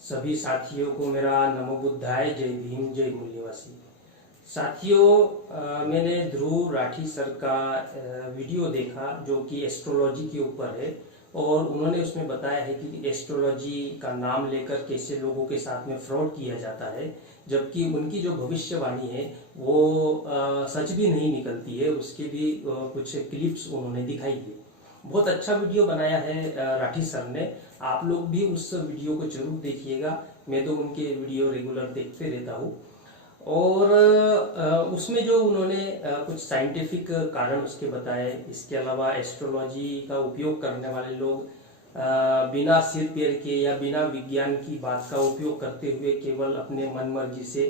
सभी साथियों को मेरा नमो बुद्धाय, जय भीम, जय मूल्यवासी। साथियों, मैंने ध्रुव राठी सर का वीडियो देखा जो कि एस्ट्रोलॉजी के ऊपर है और उन्होंने उसमें बताया है कि एस्ट्रोलॉजी का नाम लेकर कैसे लोगों के साथ में फ्रॉड किया जाता है, जबकि उनकी जो भविष्यवाणी है वो सच भी नहीं निकलती है। उसके भी कुछ क्लिप्स उन्होंने दिखाई है। बहुत अच्छा वीडियो बनाया है राठी सर ने। आप लोग भी उस वीडियो को जरूर देखिएगा। मैं तो उनके वीडियो रेगुलर देखते रहता हूँ। और उसमें जो उन्होंने कुछ साइंटिफिक कारण उसके बताए। इसके अलावा एस्ट्रोलॉजी का उपयोग करने वाले लोग बिना सिर पैर के या बिना विज्ञान की बात का उपयोग करते हुए केवल अपने मन मर्जी से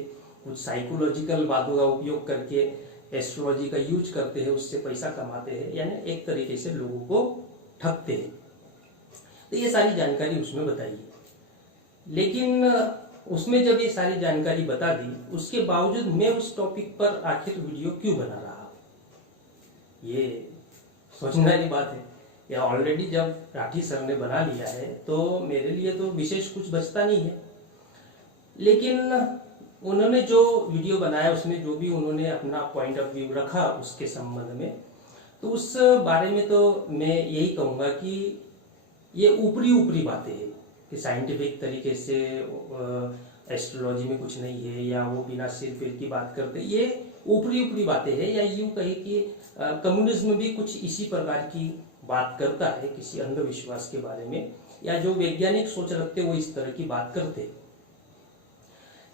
कुछ साइकोलॉजिकल बातों का उपयोग करके एस्ट्रोलॉजी का यूज करते हैं, उससे पैसा कमाते हैं, यानी एक तरीके से लोगों को ठगते हैं। तो ये सारी जानकारी उसमें बताई है। लेकिन उसमें जब ये सारी जानकारी बता दी, उसके बावजूद मैं उस टॉपिक पर आखिर वीडियो क्यों बना रहा, ये सोचने वाली बात है। या ऑलरेडी जब राठी सर ने बना लिया है तो मेरे लिए तो विशेष कुछ बचता नहीं है। लेकिन उन्होंने जो वीडियो बनाया उसमें जो भी उन्होंने अपना पॉइंट ऑफ व्यू रखा उसके संबंध में, तो उस बारे में तो मैं यही कहूँगा कि ये ऊपरी ऊपरी बातें हैं कि साइंटिफिक तरीके से एस्ट्रोलॉजी में कुछ नहीं है या वो बिना सिर पैर की बात करते, ये ऊपरी ऊपरी बातें हैं। या यूं कहे कि कम्युनिज्म भी कुछ इसी प्रकार की बात करता है, किसी अंधविश्वास के बारे में, या जो वैज्ञानिक सोच रखते वो इस तरह की बात करते।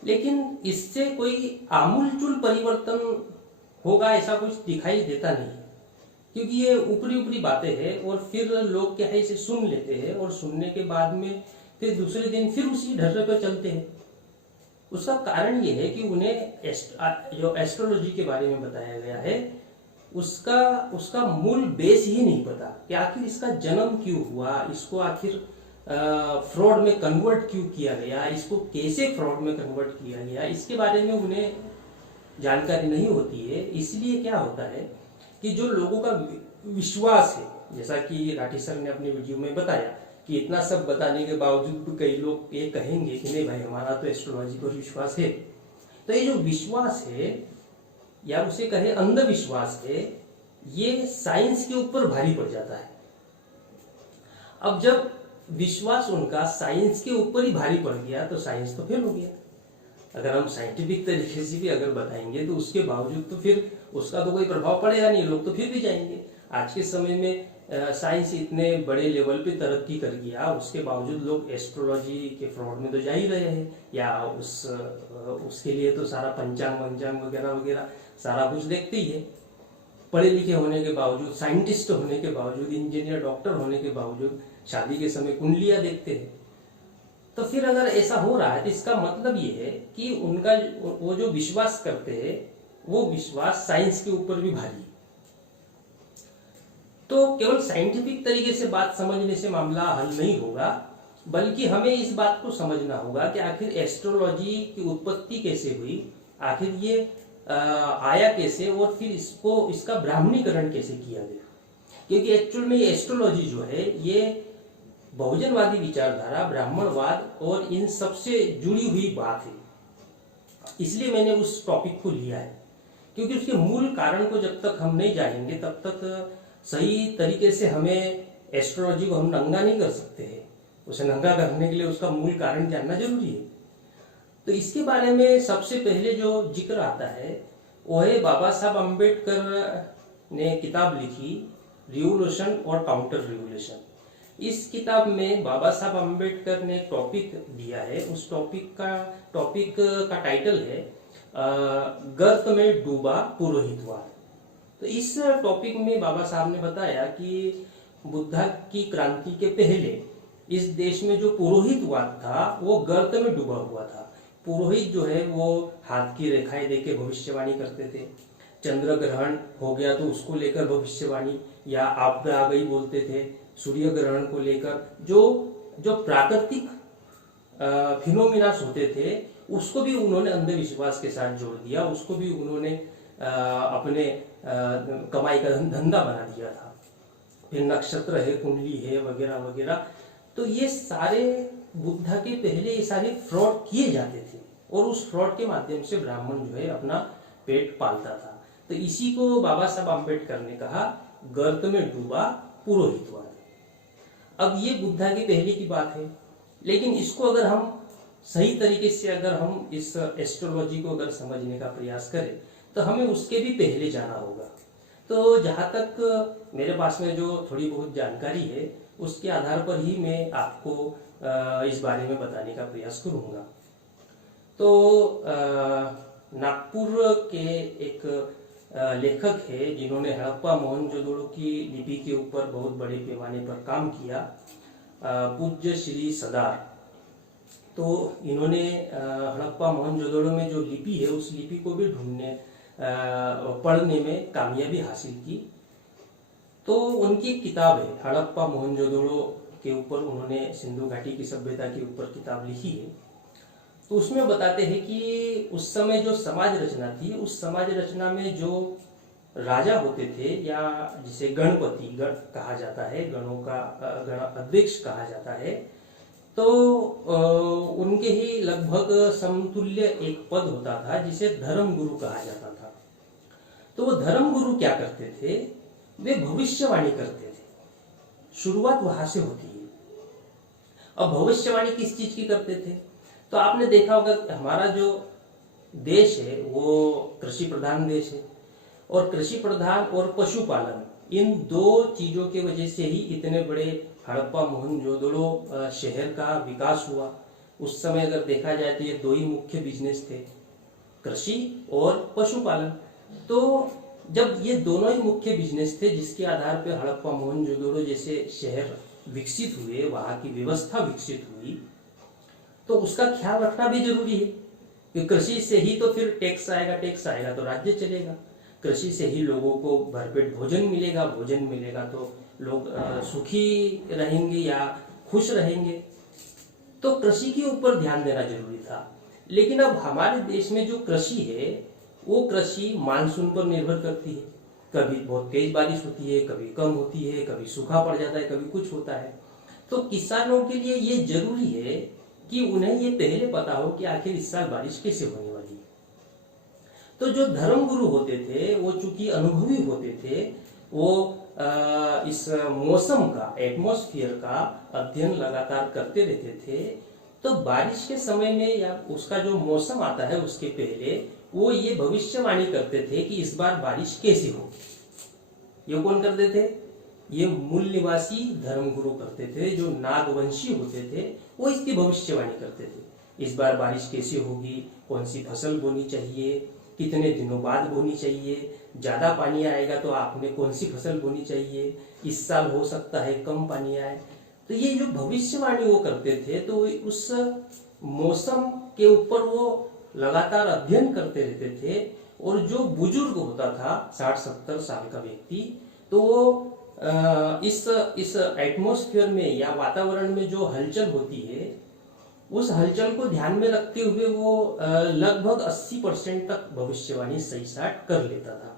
लेकिन इससे कोई आमूलचूल परिवर्तन होगा ऐसा कुछ दिखाई देता नहीं, क्योंकि ये ऊपरी ऊपरी बातें हैं। और फिर लोग क्या है, इसे सुन लेते हैं और सुनने के बाद में फिर दूसरे दिन फिर उसी ढर्रे पर चलते हैं। उसका कारण ये है कि उन्हें जो एस्ट्रोलॉजी के बारे में बताया गया है उसका मूल बेस ही नहीं पता कि आखिर इसका जन्म क्यों हुआ, इसको आखिर फ्रॉड में कन्वर्ट क्यों किया गया, इसको कैसे फ्रॉड में कन्वर्ट किया गया, इसके बारे में उन्हें जानकारी नहीं होती है। इसलिए क्या होता है कि जो लोगों का विश्वास है, जैसा कि राठी सर ने अपने वीडियो में बताया कि इतना सब बताने के बावजूद कई लोग ये कहेंगे कि नहीं भाई हमारा तो एस्ट्रोलॉजी पर विश्वास है। तो ये जो विश्वास है या उसे कहे अंधविश्वास है, ये साइंस के ऊपर भारी पड़ जाता है। अब जब विश्वास उनका साइंस के ऊपर ही भारी पड़ गया तो साइंस तो फेल हो गया। अगर हम साइंटिफिक तरीके से भी अगर बताएंगे तो उसके बावजूद तो फिर उसका तो कोई प्रभाव पड़ेगा नहीं, लोग तो फिर भी जाएंगे। आज के समय में साइंस इतने बड़े लेवल पे तरक्की कर गया, उसके बावजूद लोग एस्ट्रोलॉजी के फ्रॉड में तो जा ही रहे हैं। या उसके लिए तो सारा पंचांग वंचांग वगैरह वगैरह सारा कुछ देखते ही है। पढ़े लिखे होने के बावजूद, साइंटिस्ट होने के बावजूद, इंजीनियर डॉक्टर होने के बावजूद शादी के समय कुंडलियां देखते हैं। तो फिर अगर ऐसा हो रहा है तो इसका मतलब ये है कि उनका वो जो विश्वास करते हैं वो विश्वास साइंस के ऊपर भी भारी है। तो केवल साइंटिफिक तरीके से बात समझने से मामला हल नहीं होगा, बल्कि हमें इस बात को समझना होगा कि आखिर एस्ट्रोलॉजी की उत्पत्ति कैसे हुई, आखिर ये आया कैसे, और फिर इसका ब्राह्मणीकरण कैसे किया गया। क्योंकि एक्चुअल में ये एस्ट्रोलॉजी जो है ये बहुजनवादी विचारधारा, ब्राह्मणवाद और इन सबसे जुड़ी हुई बात है। इसलिए मैंने उस टॉपिक को लिया है, क्योंकि उसके मूल कारण को जब तक हम नहीं जानेंगे तब तक सही तरीके से हमें एस्ट्रोलॉजी को हम नंगा नहीं कर सकते हैं। उसे नंगा करने के लिए उसका मूल कारण जानना जरूरी है। तो इसके बारे में सबसे पहले जो जिक्र आता है वो है बाबा साहब अम्बेडकर ने किताब लिखी, रिवोल्यूशन और काउंटर रिवोल्यूशन। इस किताब में बाबा साहब अम्बेडकर ने टॉपिक दिया है। उस टॉपिक का टाइटल है गर्त में डूबा पुरोहितवाद। तो इस टॉपिक में बाबा साहब ने बताया कि बुद्धा की क्रांति के पहले इस देश में जो पुरोहितवाद था वो गर्त में डूबा हुआ था। पुरोहित जो है वो हाथ की रेखाएं देके भविष्यवाणी करते थे। चंद्र ग्रहण हो गया तो उसको लेकर भविष्यवाणी, या आपदा आ गई बोलते थे। सूर्य ग्रहण को लेकर जो प्राकृतिक फिनोमिनास होते थे उसको भी उन्होंने अंधविश्वास के साथ जोड़ दिया, उसको भी उन्होंने अपने कमाई का धंधा बना दिया था। फिर नक्षत्र है, कुंडली है, वगैरह वगैरह। तो ये सारे बुद्धा के पहले ये सारे फ्रॉड किए जाते थे और उस फ्रॉड के माध्यम से ब्राह्मण जो है अपना पेट पालता था। तो इसी को बाबा साहब आम्बेडकर ने कहा, गर्त में डूबा पुरोहितवाद। अब ये बुद्धा की पहले की बात है, लेकिन इसको अगर हम सही तरीके से अगर हम इस एस्ट्रोलॉजी को अगर समझने का प्रयास करें तो हमें उसके भी पहले जाना होगा। तो जहाँ तक मेरे पास में जो थोड़ी बहुत जानकारी है उसके आधार पर ही मैं आपको इस बारे में बताने का प्रयास करूँगा। तो नागपुर के एक लेखक है जिन्होंने हड़प्पा मोहनजोदड़ो की लिपि के ऊपर बहुत बड़े पैमाने पर काम किया, पूज्य श्री सदार। तो इन्होंने हड़प्पा मोहनजोदड़ो में जो लिपि है उस लिपि को भी ढूंढने पढ़ने में कामयाबी हासिल की। तो उनकी किताब है हड़प्पा मोहनजोदड़ो के ऊपर, उन्होंने सिंधु घाटी की सभ्यता के ऊपर किताब लिखी है। तो उसमें बताते हैं कि उस समय जो समाज रचना थी, उस समाज रचना में जो राजा होते थे या जिसे गणपति गण कहा जाता है, गणों का गण अध्यक्ष कहा जाता है, तो उनके ही लगभग समतुल्य एक पद होता था जिसे धर्म गुरु कहा जाता था। तो वो धर्म गुरु क्या करते थे, वे भविष्यवाणी करते थे। शुरुआत वहां से होती है। अब भविष्यवाणी किस चीज की करते थे, तो आपने देखा होगा हमारा जो देश है वो कृषि प्रधान देश है, और कृषि प्रधान और पशुपालन इन दो चीजों के वजह से ही इतने बड़े हड़प्पा मोहनजोदड़ो शहर का विकास हुआ। उस समय अगर देखा जाए तो ये दो ही मुख्य बिजनेस थे, कृषि और पशुपालन। तो जब ये दोनों ही मुख्य बिजनेस थे जिसके आधार पर हड़प्पा मोहनजोदड़ो जैसे शहर विकसित हुए, वहां की व्यवस्था विकसित हुई, तो उसका ख्याल रखना भी जरूरी है कि कृषि से ही तो फिर टैक्स आएगा तो राज्य चलेगा, कृषि से ही लोगों को भरपेट भोजन मिलेगा, भोजन मिलेगा तो लोग सुखी रहेंगे या खुश रहेंगे। तो कृषि के ऊपर ध्यान देना जरूरी था। लेकिन अब हमारे देश में जो कृषि है वो कृषि मानसून पर निर्भर करती है। कभी बहुत तेज बारिश होती है, कभी कम होती है, कभी सूखा पड़ जाता है, कभी कुछ होता है। तो किसानों के लिए ये जरूरी है कि उन्हें ये पहले पता हो कि आखिर इस साल बारिश कैसे होने वाली है। तो जो धर्म गुरु होते थे वो चूंकि अनुभवी होते थे, वो इस मौसम का, एटमॉस्फेयर का अध्ययन लगातार करते रहते थे। तो बारिश के समय में या उसका जो मौसम आता है उसके पहले वो ये भविष्यवाणी करते थे कि इस बार बारिश कैसी होगी। ये कौन करते थे, ये मूल निवासी धर्मगुरु करते थे, जो नागवंशी होते थे, वो इसकी भविष्यवाणी करते थे। इस बार बारिश कैसी होगी, कौन सी फसल बोनी चाहिए, कितने दिनों बाद बोनी चाहिए, ज्यादा पानी आएगा तो आपने कौन सी फसल बोनी चाहिए, इस साल हो सकता है कम पानी आए। तो ये जो भविष्यवाणी वो करते थे, तो उस मौसम के ऊपर वो लगातार अध्ययन करते रहते थे। और जो बुजुर्ग होता था 60-70 साल का व्यक्ति, तो वो इस एटमॉस्फेयर में या वातावरण में जो हलचल होती है उस हलचल को ध्यान में रखते हुए वो लगभग 80% तक भविष्यवाणी सही साट कर लेता था।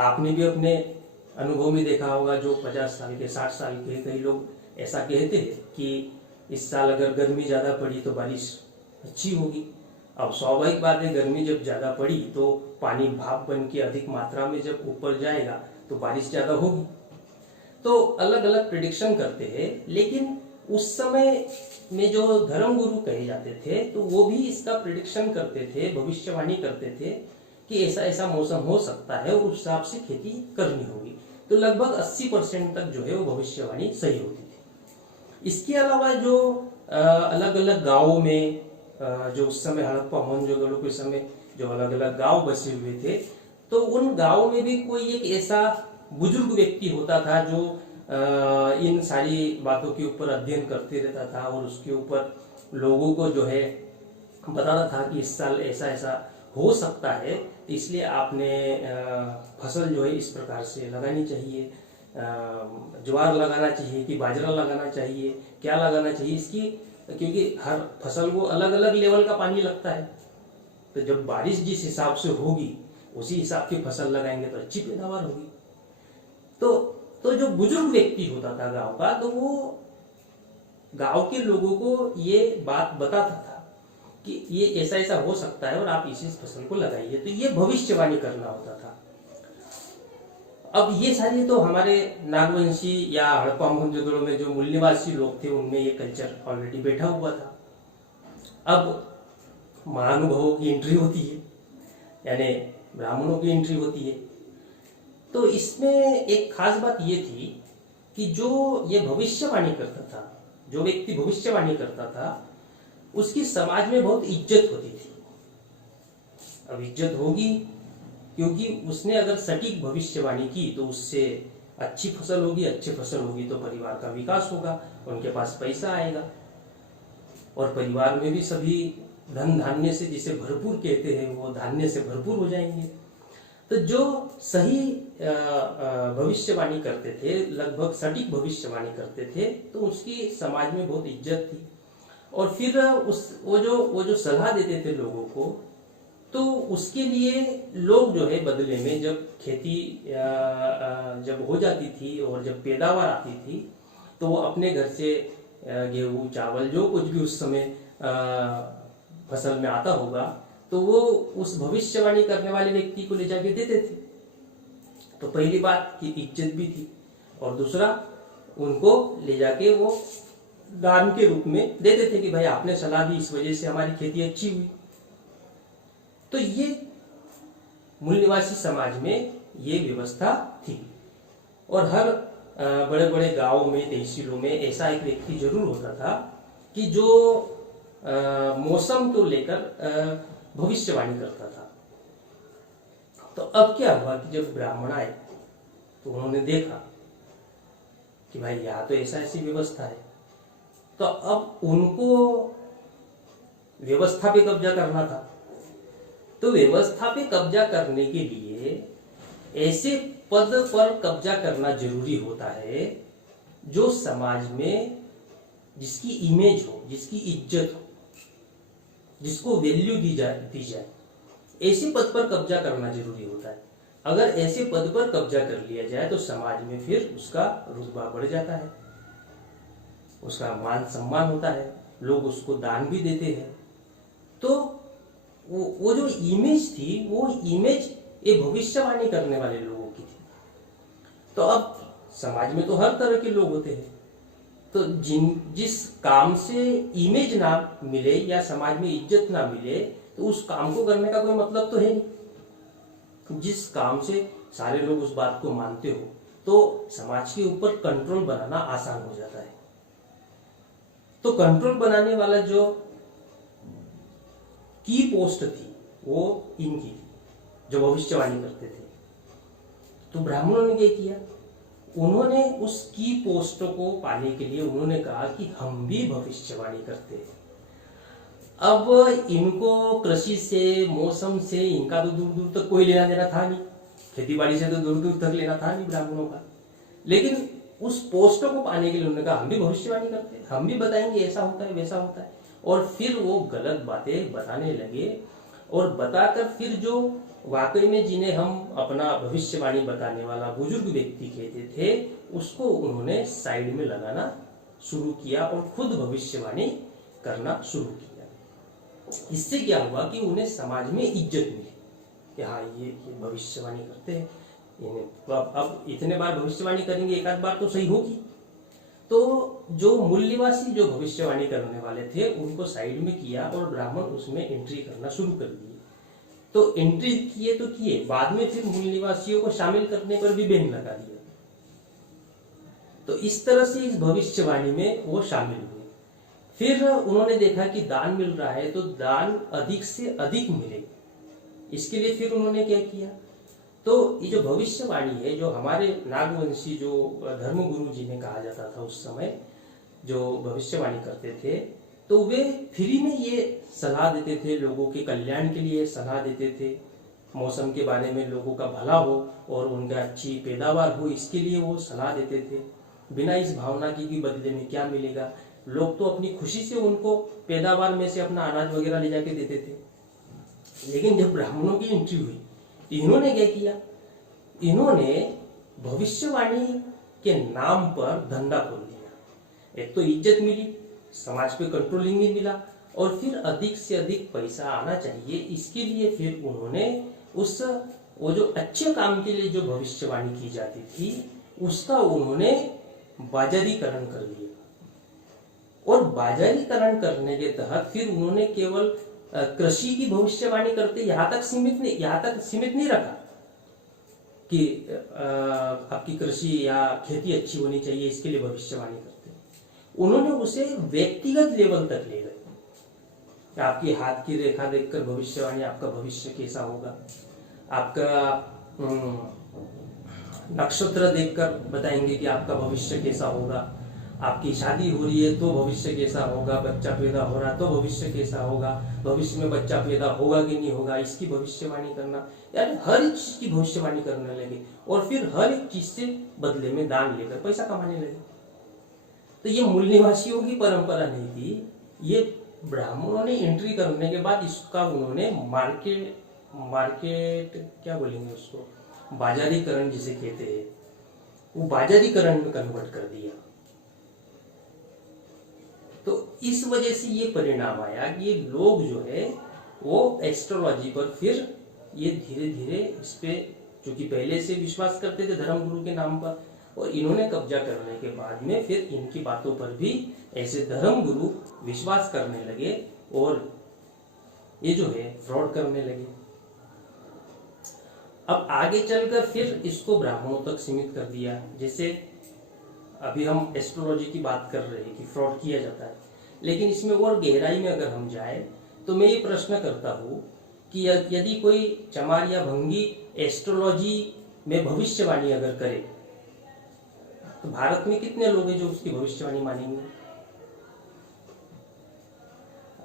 आपने भी अपने अनुभव में देखा होगा, जो 50 साल के 60 साल के कई लोग ऐसा कहते हैं कि इस साल अगर गर्मी ज्यादा पड़ी तो बारिश अच्छी होगी। अब स्वाभाविक बात है, गर्मी जब ज्यादा पड़ी तो पानी भाप बन के अधिक मात्रा में जब ऊपर जाएगा तो बारिश ज्यादा होगी। तो अलग अलग प्रिडिक्शन करते हैं। लेकिन उस समय में जो धर्मगुरु कहे जाते थे तो वो भी इसका प्रिडिक्शन करते थे, भविष्यवाणी करते थे कि ऐसा ऐसा मौसम हो सकता है और उस हिसाब से खेती करनी होगी। तो लगभग 80% तक जो है वो भविष्यवाणी सही होती थी। इसके अलावा जो अलग अलग गाँवों में जो उस समय हड़प्पा मोहनजोदड़ो के समय जो अलग अलग गांव बसे हुए थे, तो उन गांवों में भी कोई एक ऐसा बुजुर्ग व्यक्ति होता था जो इन सारी बातों के ऊपर अध्ययन करते रहता था और उसके ऊपर लोगों को जो है बताता था कि इस साल ऐसा ऐसा हो सकता है, इसलिए आपने फसल जो है इस प्रकार से लगानी चाहिए, ज्वार लगाना चाहिए कि बाजरा लगाना चाहिए, क्या लगाना चाहिए इसकी, क्योंकि हर फसल को अलग अलग लेवल का पानी लगता है। तो जब बारिश जिस हिसाब से होगी उसी हिसाब की फसल लगाएंगे तो अच्छी पैदावार होगी। तो जो बुजुर्ग व्यक्ति होता था गांव का, तो वो गांव के लोगों को ये बात बताता था कि ये ऐसा ऐसा हो सकता है और आप इसी फसल को लगाइए। तो ये भविष्यवाणी करना होता था। अब ये सारे तो हमारे नागवंशी या हड़प्पा मोहनजोदड़ो में जो मूल निवासी लोग थे उनमें ये कल्चर ऑलरेडी बैठा हुआ था। अब महानुभवों की एंट्री होती है, यानी ब्राह्मणों की एंट्री होती है। तो इसमें एक खास बात ये थी कि जो ये भविष्यवाणी करता था, जो व्यक्ति भविष्यवाणी करता था, उसकी समाज में बहुत इज्जत होती थी। अब इज्जत होगी क्योंकि उसने अगर सटीक भविष्यवाणी की तो उससे अच्छी फसल होगी, अच्छी फसल होगी तो परिवार का विकास होगा, उनके पास पैसा आएगा और परिवार में भी सभी धन धान्य से, जिसे भरपूर कहते हैं, वो धान्य से भरपूर हो जाएंगे। तो जो सही भविष्यवाणी करते थे, लगभग सटीक भविष्यवाणी करते थे, तो उसकी समाज में बहुत इज्जत थी। और फिर वो जो सलाह देते थे लोगों को, तो उसके लिए लोग जो है बदले में, जब खेती जब हो जाती थी और जब पैदावार आती थी, तो वो अपने घर से गेहूं चावल जो कुछ भी उस समय फसल में आता होगा, तो वो उस भविष्यवाणी करने वाले व्यक्ति को ले जाके देते थे। तो पहली बात की इज्जत भी थी, और दूसरा उनको ले जाके वो दान के रूप में देते थे कि भाई आपने सलाह दी, इस वजह से हमारी खेती अच्छी हुई। तो ये मूल निवासी समाज में ये व्यवस्था थी। और हर बड़े बड़े गांवों में, तहसीलों में ऐसा एक व्यक्ति जरूर होता था कि जो मौसम को लेकर भविष्यवाणी करता था। तो अब क्या हुआ कि जब ब्राह्मण आए तो उन्होंने देखा कि भाई यहाँ तो ऐसा ऐसी व्यवस्था है, तो अब उनको व्यवस्था पे कब्जा करना था। तो व्यवस्था पे कब्जा करने के लिए ऐसे पद पर कब्जा करना जरूरी होता है जो समाज में जिसकी इमेज हो, जिसकी इज्जत हो, जिसको वैल्यू दी जाए, ऐसे पद पर कब्जा करना जरूरी होता है। अगर ऐसे पद पर कब्जा कर लिया जाए तो समाज में फिर उसका रुतबा बढ़ जाता है, उसका मान सम्मान होता है, लोग उसको दान भी देते हैं। तो वो जो इमेज थी, वो इमेज ये भविष्यवाणी करने वाले लोगों की थी। तो अब समाज में तो हर तरह के लोग होते हैं, तो जिस काम से इमेज ना मिले या समाज में इज्जत ना मिले, तो उस काम को करने का कोई मतलब तो है नहीं। जिस काम से सारे लोग उस बात को मानते हो, तो समाज के ऊपर कंट्रोल बनाना आसान हो जाता है। तो कंट्रोल बनाने वाला जो की पोस्ट थी वो इनकी थी, जो भविष्यवाणी करते थे। तो ब्राह्मणों ने क्या किया, उन्होंने उस की पोस्ट को पाने के लिए उन्होंने कहा कि हम भी भविष्यवाणी करते हैं। अब इनको कृषि से, मौसम से इनका तो दूर दूर तक कोई लेना देना था नहीं, खेती बाड़ी से तो दूर दूर तक लेना था नहीं ब्राह्मणों का। लेकिन उस पोस्ट को पाने के लिए उन्होंने कहा हम भी भविष्यवाणी करते हैं, हम भी बताएंगे ऐसा होता है वैसा होता है। और फिर वो गलत बातें बताने लगे, और बताकर फिर जो वाकई में जिन्हें हम अपना भविष्यवाणी बताने वाला बुजुर्ग व्यक्ति कहते थे, उसको उन्होंने साइड में लगाना शुरू किया और खुद भविष्यवाणी करना शुरू किया। इससे क्या हुआ कि उन्हें समाज में इज्जत मिली कि हाँ ये भविष्यवाणी करते हैं, अब इतने बार भविष्यवाणी करेंगे, एक आध बार तो सही होगी। तो जो मूल निवासी जो भविष्यवाणी करने वाले थे उनको साइड में किया और ब्राह्मण उसमें एंट्री करना शुरू कर दिए। तो एंट्री किए तो किए, बाद में फिर मूल निवासियों को शामिल करने पर भी बैन लगा दिया। तो इस तरह से इस भविष्यवाणी में वो शामिल हुए। फिर उन्होंने देखा कि दान मिल रहा है, तो दान अधिक से अधिक मिले, इसके लिए फिर उन्होंने क्या किया, तो ये जो भविष्यवाणी है, जो हमारे नागवंशी जो धर्मगुरु जी ने कहा जाता था उस समय, जो भविष्यवाणी करते थे, तो वे फ्री में ये सलाह देते थे, लोगों के कल्याण के लिए सलाह देते थे, मौसम के बारे में लोगों का भला हो और उनका अच्छी पैदावार हो, इसके लिए वो सलाह देते थे, बिना इस भावना की कि बदले में क्या मिलेगा। लोग तो अपनी खुशी से उनको पैदावार में से अपना अनाज वगैरह ले जाके देते थे। लेकिन जब ब्राह्मणों की एंट्री हुई, इन्होंने क्या किया, इन्होंने भविष्यवाणी के नाम पर धंधा खोल दिया। एक तो इज्जत मिली, समाज पे कंट्रोलिंग भी मिला और फिर अधिक से अधिक पैसा आना चाहिए, इसके लिए फिर उन्होंने उस वो जो अच्छे काम के लिए जो भविष्यवाणी की जाती थी उसका उन्होंने बाजारीकरण कर दिया। और बाजारीकरण करने के तहत फिर उन्होंने केवल कृषि की भविष्यवाणी करते यहाँ तक सीमित नहीं रखा कि आपकी कृषि या खेती अच्छी होनी चाहिए इसके लिए भविष्यवाणी करते, उन्होंने उसे व्यक्तिगत लेवल तक ले गए। आपकी हाथ की रेखा देखकर भविष्यवाणी आपका भविष्य कैसा होगा, आपका नक्षत्र देखकर बताएंगे कि आपका भविष्य कैसा होगा, आपकी शादी हो रही है तो भविष्य कैसा होगा, बच्चा पैदा हो रहा तो भविष्य कैसा होगा, भविष्य में बच्चा पैदा होगा कि नहीं होगा इसकी भविष्यवाणी करना, यानी हर एक चीज की भविष्यवाणी करने लगे और फिर हर एक चीज से बदले में दान लेकर पैसा कमाने लगे। तो ये मूल निवासियों की परंपरा नहीं थी, ये ब्राह्मणों ने एंट्री करने के बाद इसका उन्होंने मार्केट क्या बोलेंगे उसको, बाजारीकरण जिसे कहते हैं, वो बाजारीकरण में कन्वर्ट कर दिया। तो इस वजह से ये परिणाम आया कि ये लोग जो है वो एस्ट्रोलॉजी पर फिर ये धीरे धीरे इस पे, जो कि पहले से विश्वास करते थे धर्मगुरु के नाम पर, और इन्होंने कब्जा करने के बाद में फिर इनकी बातों पर भी ऐसे धर्मगुरु विश्वास करने लगे और ये जो है फ्रॉड करने लगे। अब आगे चलकर फिर इसको ब्राह्मणों तक सीमित कर दिया। जैसे अभी हम एस्ट्रोलॉजी की बात कर रहे हैं कि फ्रॉड किया जाता है, लेकिन इसमें और गहराई में अगर हम जाए तो मैं ये प्रश्न करता हूँ कि यदि कोई चमार या भंगी एस्ट्रोलॉजी में भविष्यवाणी अगर करे तो भारत में कितने लोग हैं जो उसकी भविष्यवाणी मानेंगे?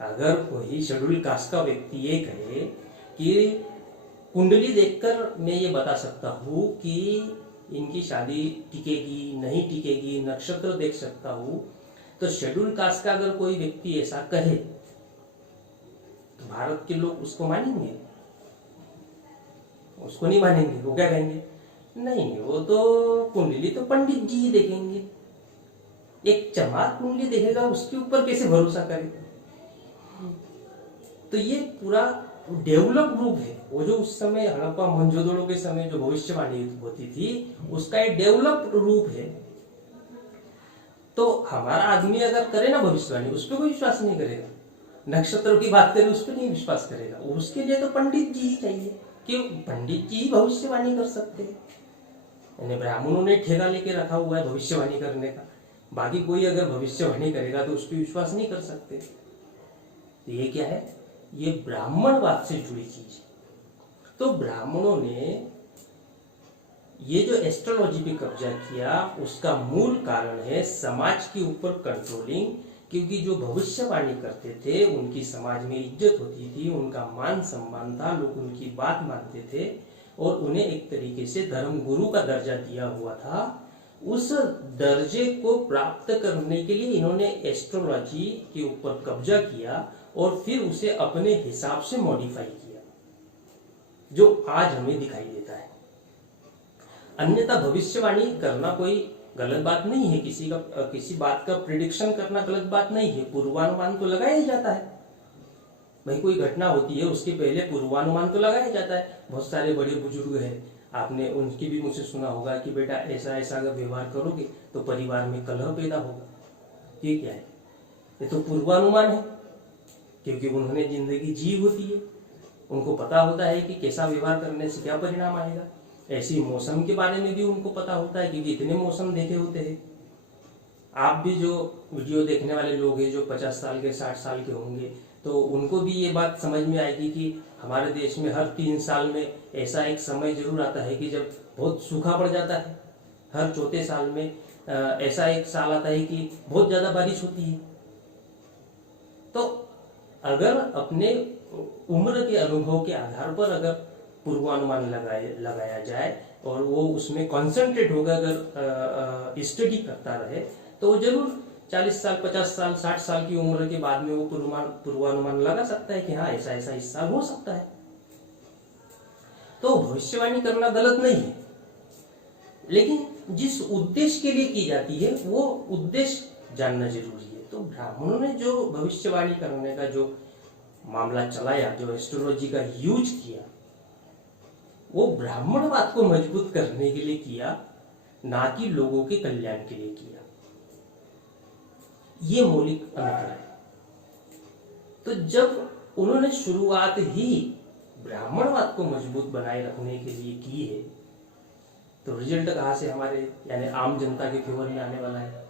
अगर कोई शेड्यूल कास्ट का व्यक्ति ये कहे कि कुंडली देखकर मैं ये बता सकता हूँ कि इनकी शादी टिकेगी नहीं टिकेगी, नक्षत्र देख सकता हूँ, तो शेड्यूल कास्ट का अगर कोई व्यक्ति ऐसा कहे तो भारत के लोग उसको मानेंगे? उसको नहीं मानेंगे। वो क्या कहेंगे? नहीं, वो तो कुंडली तो पंडित जी ही देखेंगे, एक चमार कुंडली देखेगा उसके ऊपर कैसे भरोसा करे? तो ये पूरा डेवलप रूप है, वो जो उस समय हड़प्पा मोहनजोदड़ो के समय जो भविष्यवाणी होती थी उसका एक डेवलप रूप है। तो हमारा आदमी अगर करे ना भविष्यवाणी, उस पर कोई विश्वास नहीं करेगा। नक्षत्र की बात करें उस पर नहीं विश्वास करेगा। उसके लिए तो पंडित जी ही चाहिए, क्यों? पंडित जी ही भविष्यवाणी कर सकते हैं। यानी ब्राह्मणों ने ठेका लेके रखा हुआ है भविष्यवाणी करने का, बाकी कोई अगर भविष्यवाणी करेगा तो उस पर विश्वास नहीं कर सकते। तो ये क्या है? ये ब्राह्मणवाद से जुड़ी चीज है। तो ब्राह्मणों ने ये जो एस्ट्रोलॉजी पे कब्जा किया उसका मूल कारण है समाज के ऊपर कंट्रोलिंग, क्योंकि जो भविष्यवाणी करते थे उनकी समाज में इज्जत होती थी, उनका मान सम्मान था, लोग उनकी बात मानते थे और उन्हें एक तरीके से धर्मगुरु का दर्जा दिया हुआ था। उस दर्जे को प्राप्त करने के लिए इन्होंने एस्ट्रोलॉजी के ऊपर कब्जा किया और फिर उसे अपने हिसाब से मॉडिफाई किया, जो आज हमें दिखाई देता है। अन्यथा भविष्यवाणी करना कोई गलत बात नहीं है, किसी बात का प्रिडिक्शन करना गलत बात नहीं है, पूर्वानुमान तो लगाया ही जाता है। भाई कोई घटना होती है उसके पहले पूर्वानुमान तो लगाया जाता है। बहुत सारे बड़े बुजुर्ग हैं, आपने उनकी भी मुझसे सुना होगा कि बेटा ऐसा ऐसा अगर व्यवहार करोगे तो परिवार में कलह पैदा होगा। ये क्या है? ये तो पूर्वानुमान है, क्योंकि उन्होंने जिंदगी जी होती है, उनको पता होता है कि कैसा व्यवहार करने से क्या परिणाम आएगा। ऐसी मौसम के बारे में भी उनको पता होता है, क्योंकि इतने मौसम देखे होते हैं। आप भी जो वीडियो देखने वाले लोग हैं जो 50 साल के 60 साल के होंगे, तो उनको भी ये बात समझ में आएगी कि हमारे देश में हर 3 साल में ऐसा एक समय जरूर आता है कि जब बहुत सूखा पड़ जाता है। हर चौथे साल में ऐसा एक साल आता है कि बहुत ज्यादा बारिश होती है। तो अगर अपने उम्र के अनुभव के आधार पर अगर पूर्वानुमान लगाया जाए और वो उसमें कॉन्सेंट्रेट होकर अगर स्टडी करता रहे तो वो जरूर 40 साल 50 साल 60 साल की उम्र के बाद में वो पूर्वानुमान लगा सकता है कि हाँ ऐसा ऐसा इस साल हो सकता है। तो भविष्यवाणी करना गलत नहीं है, लेकिन जिस उद्देश्य के लिए की जाती है वो उद्देश्य जानना जरूरी है। तो ब्राह्मणों ने जो भविष्यवाणी करने का जो मामला चलाया, जो एस्ट्रोलॉजी का यूज किया, वो ब्राह्मणवाद को मजबूत करने के लिए किया, ना कि लोगों के कल्याण के लिए किया। ये मौलिक अंतर है। तो जब उन्होंने शुरुआत ही ब्राह्मणवाद को मजबूत बनाए रखने के लिए की है, तो रिजल्ट कहां से हमारे यानी आम जनता के फेवर में आने वाला है?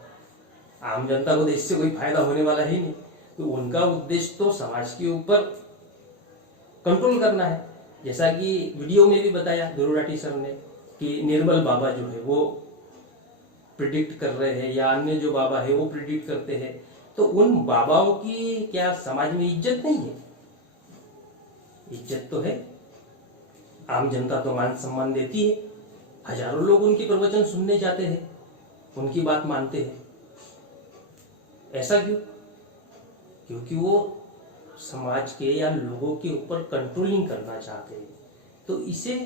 आम जनता को तो इससे कोई फायदा होने वाला ही नहीं। तो उनका उद्देश्य तो समाज के ऊपर कंट्रोल करना है। जैसा कि वीडियो में भी बताया ध्रुव राठी सर ने कि निर्मल बाबा जो है वो प्रिडिक्ट कर रहे हैं, या अन्य जो बाबा है वो प्रिडिक्ट करते हैं, तो उन बाबाओं की क्या समाज में इज्जत नहीं है? इज्जत तो है। आम जनता तो मान सम्मान देती है, हजारों लोग उनके प्रवचन सुनने जाते हैं, उनकी बात मानते हैं। ऐसा क्यों? क्योंकि वो समाज के या लोगों के ऊपर कंट्रोलिंग करना चाहते हैं। तो इसे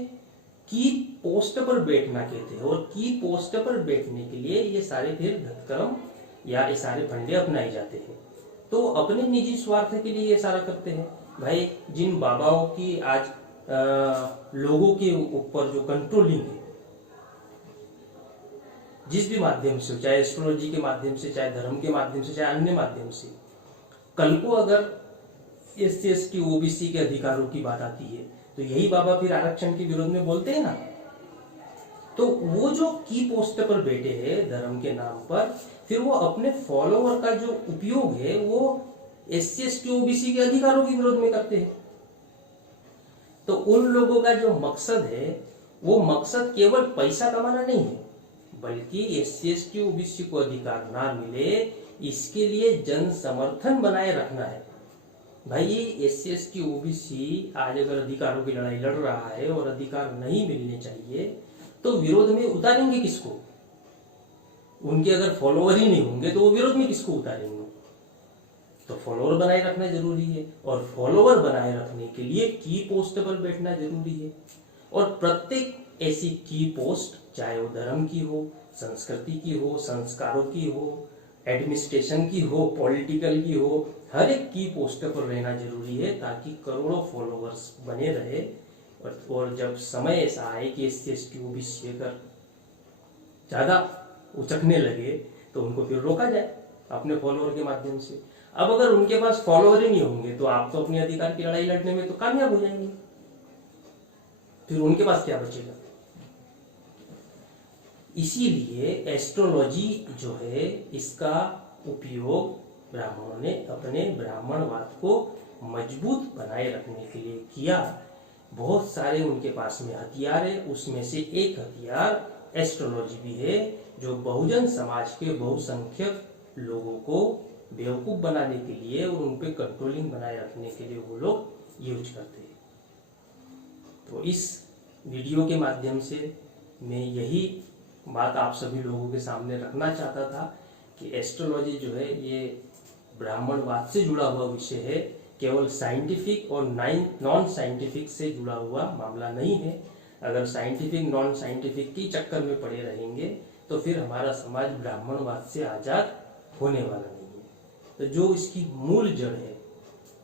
की पोस्ट पर बैठना कहते हैं, और की पोस्ट पर बैठने के लिए ये सारे फिर धतकर्म या ये सारे फंडे अपनाए जाते हैं। तो अपने निजी स्वार्थ के लिए ये सारा करते हैं। भाई जिन बाबाओं की आज लोगों के ऊपर जो कंट्रोलिंग है, जिस भी माध्यम से, चाहे एस्ट्रोलॉजी के माध्यम से, चाहे धर्म के माध्यम से, चाहे अन्य माध्यम से, कल को अगर SC ST OBC के अधिकारों की बात आती है तो यही बाबा फिर आरक्षण के विरोध में बोलते हैं ना। तो वो जो की पोस्ट पर बैठे हैं धर्म के नाम पर, फिर वो अपने फॉलोवर का जो उपयोग है वो SC ST OBC के अधिकारों के विरोध में करते हैं। तो उन लोगों का जो मकसद है वो मकसद केवल पैसा कमाना नहीं है, बल्कि SC ST OBC को अधिकार ना मिले इसके लिए जन समर्थन बनाए रखना है। भाई ये SC ST OBC आज अगर अधिकारों की लड़ाई लड़ रहा है और अधिकार नहीं मिलने चाहिए, तो विरोध में उतारेंगे किसको? उनके अगर फॉलोअर ही नहीं होंगे तो वो विरोध में किसको उतारेंगे? तो फॉलोअर बनाए रखना जरूरी है, और फॉलोअर बनाए रखने के लिए की पोस्ट पर बैठना जरूरी है। और प्रत्येक ऐसी की पोस्ट, चाहे वो धर्म की हो, संस्कृति की हो, संस्कारों की हो, एडमिनिस्ट्रेशन की हो, पॉलिटिकल की हो, हर एक की पोस्ट पर रहना जरूरी है, ताकि करोड़ों फॉलोअर्स बने रहे। और जब समय ऐसा आए कि SC ST OBC अगर ज्यादा उचकने लगे तो उनको फिर रोका जाए अपने फॉलोअर के माध्यम से। अब अगर उनके पास फॉलोअर ही नहीं होंगे तो आप तो अपने अधिकार की लड़ाई लड़ने में तो कामयाब हो जाएंगे, फिर उनके पास क्या बचेगा? इसीलिए एस्ट्रोलॉजी जो है इसका उपयोग ब्राह्मणों ने अपने ब्राह्मणवाद को मजबूत बनाए रखने के लिए किया। बहुत सारे उनके पास में हथियार है, उसमें से एक हथियार एस्ट्रोलॉजी भी है, जो बहुजन समाज के बहुसंख्यक लोगों को बेवकूफ बनाने के लिए और उन पे कंट्रोलिंग बनाए रखने के लिए वो लोग यूज करते हैं। तो इस वीडियो के माध्यम से मैं यही बात आप सभी लोगों के सामने रखना चाहता था कि एस्ट्रोलॉजी जो है ये ब्राह्मणवाद से जुड़ा हुआ विषय है, केवल साइंटिफिक और नॉन साइंटिफिक से जुड़ा हुआ मामला नहीं है। अगर साइंटिफिक नॉन साइंटिफिक के चक्कर में पड़े रहेंगे तो फिर हमारा समाज ब्राह्मणवाद से आजाद होने वाला नहीं है। तो जो इसकी मूल जड़ है,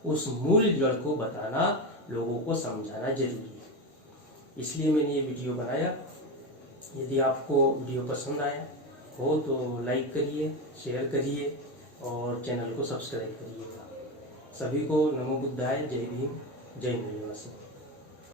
उस मूल जड़ को बताना, लोगों को समझाना जरूरी है। इसलिए मैंने ये वीडियो बनाया। यदि आपको वीडियो पसंद आया हो तो लाइक करिए, शेयर करिए और चैनल को सब्सक्राइब करिएगा। सभी को नमो बुद्धाय, जय भीम, जय हिंद।